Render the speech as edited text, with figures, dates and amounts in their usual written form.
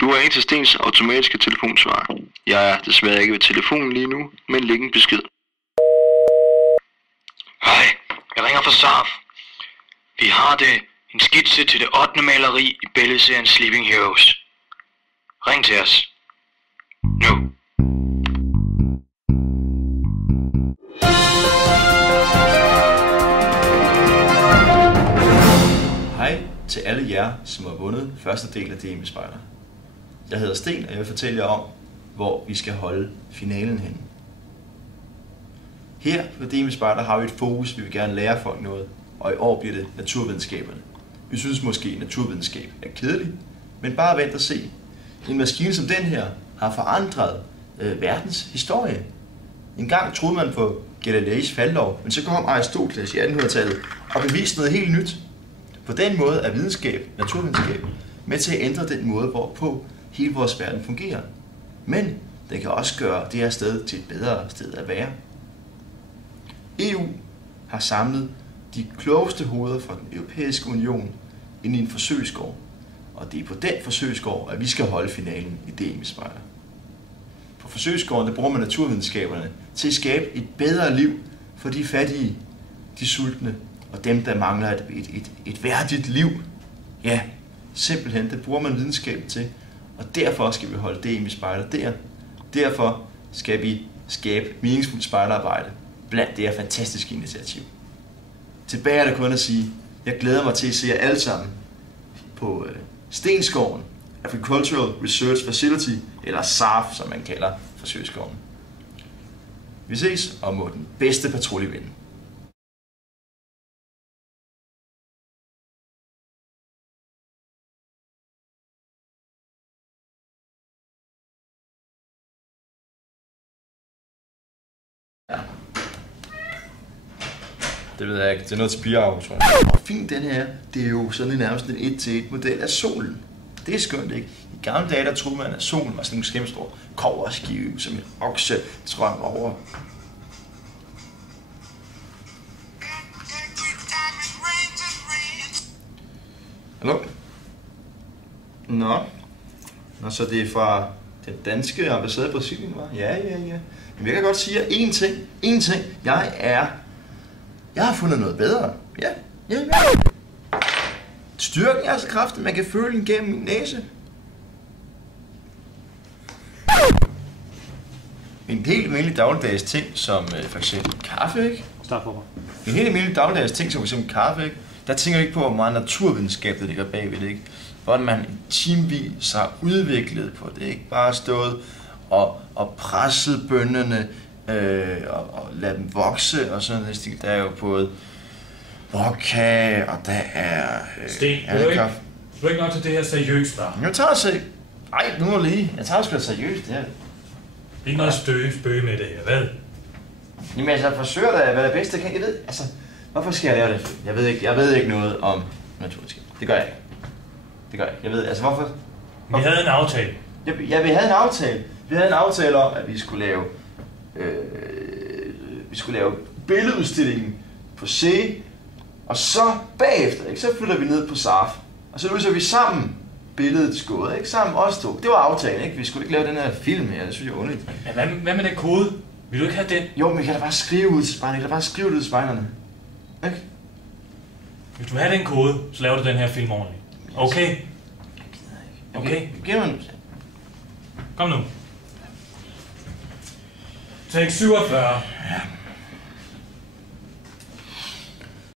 Du har ringet til Stens automatiske telefonsvarer. Jeg er desværre ikke ved telefonen lige nu, men læg en besked. Hej, jeg ringer fra SARF. Vi har en skitse til det 8. maleri i billedserien Sleeping Heroes. Ring til os. Nu. Hej til alle jer, som har vundet første del af DM Spejder. Jeg hedder Sten, og jeg vil fortælle jer om, hvor vi skal holde finalen henne. Her på DM Spejder har vi et fokus, vi vil gerne lære folk noget, og i år bliver det naturvidenskaberne. Vi synes måske, at naturvidenskab er kedeligt, men bare vent og se. En maskine som den her har forandret verdens historie. En gang troede man på Galileis faldlov, men så kom Aristoteles i 1800-tallet og beviste noget helt nyt. På den måde er videnskab, naturvidenskab, med til at ændre den måde, hvorpå hele vores verden fungerer. Men den kan også gøre det her sted til et bedre sted at være. EU har samlet de klogeste hoveder fra den europæiske union ind i en forsøgsgård. Og det er på den forsøgsgård, at vi skal holde finalen i DM Spejder. På forsøgsgården bruger man naturvidenskaberne til at skabe et bedre liv for de fattige, de sultne og dem, der mangler et værdigt liv. Ja, simpelthen, det bruger man videnskab til. Og derfor skal vi holde DM Spejder der. Derfor skal vi skabe meningsfuldt spejderarbejde blandt det her fantastiske initiativ. Tilbage er der kun at sige, jeg glæder mig til at se jer alle sammen på Stenskoven Agricultural Research Facility, eller SARF, som man kalder forsøgsskoven. Vi ses, og må den bedste patrulje vinde. Ja. Det ved jeg ikke. Det er noget spirearv, tror jeg. Og fint den her, det er jo sådan nærmest en 1-til-1 model af solen. Det er skønt, ikke? I gamle dage, der troede man, at solen var sådan en kæmpestor kobberskive, som en okse trøm over. Hallo? Nå, så det er fra den danske ambassade i Brasilien, hva'? Ja. Men jeg kan godt sige jer én ting. Jeg har fundet noget bedre. Ja. Styrken er så kraftig, man kan føle den gennem min næse. En helt almindelig dagligdags ting, som for eksempel kaffe, ikke? Start på mig. En helt almindelig dagligdags ting, som for eksempel kaffe, ikke? Der tænker jeg ikke på, hvor meget naturvidenskab der ligger bagved det, ikke? Hvordan man i timevis har udviklet på det, ikke? Bare stået og presset bønnerne og lade dem vokse og sådan noget. Der er jo både vodka, og der er Sten, du er ikke nok til det her seriøst, der. Jeg tager det Ej, nu må lige. Jeg tager det sgu da seriøst, det her. Ikke noget spøge med det her, hvad? Jamen altså, jeg forsøger da at være det bedste jeg kan. Jeg ved, altså, hvorfor skal jeg lære det? Jeg ved ikke noget om naturvidenskab. Det gør jeg ikke. Jeg ved, altså hvorfor? Vi havde en aftale. Ja, vi havde en aftale. Vi havde en aftale om, at vi skulle lave billedudstillingen på C, og så bagefter, ikke, så flytter vi ned på SARF, og så løser vi sammen billedets gåde, ikke? Sammen os to. Det var aftalen, ikke? Vi skulle ikke lave den her film her, det synes jeg er underligt. Men hvad med den kode? Vil du ikke have den? Jo, men jeg kan da bare skrive ud til spejderne, ikke? Hvis du vil have den kode, så laver du den her film ordentligt. Okay? Okay? Giv mig. Kom nu. Take 47. Ja.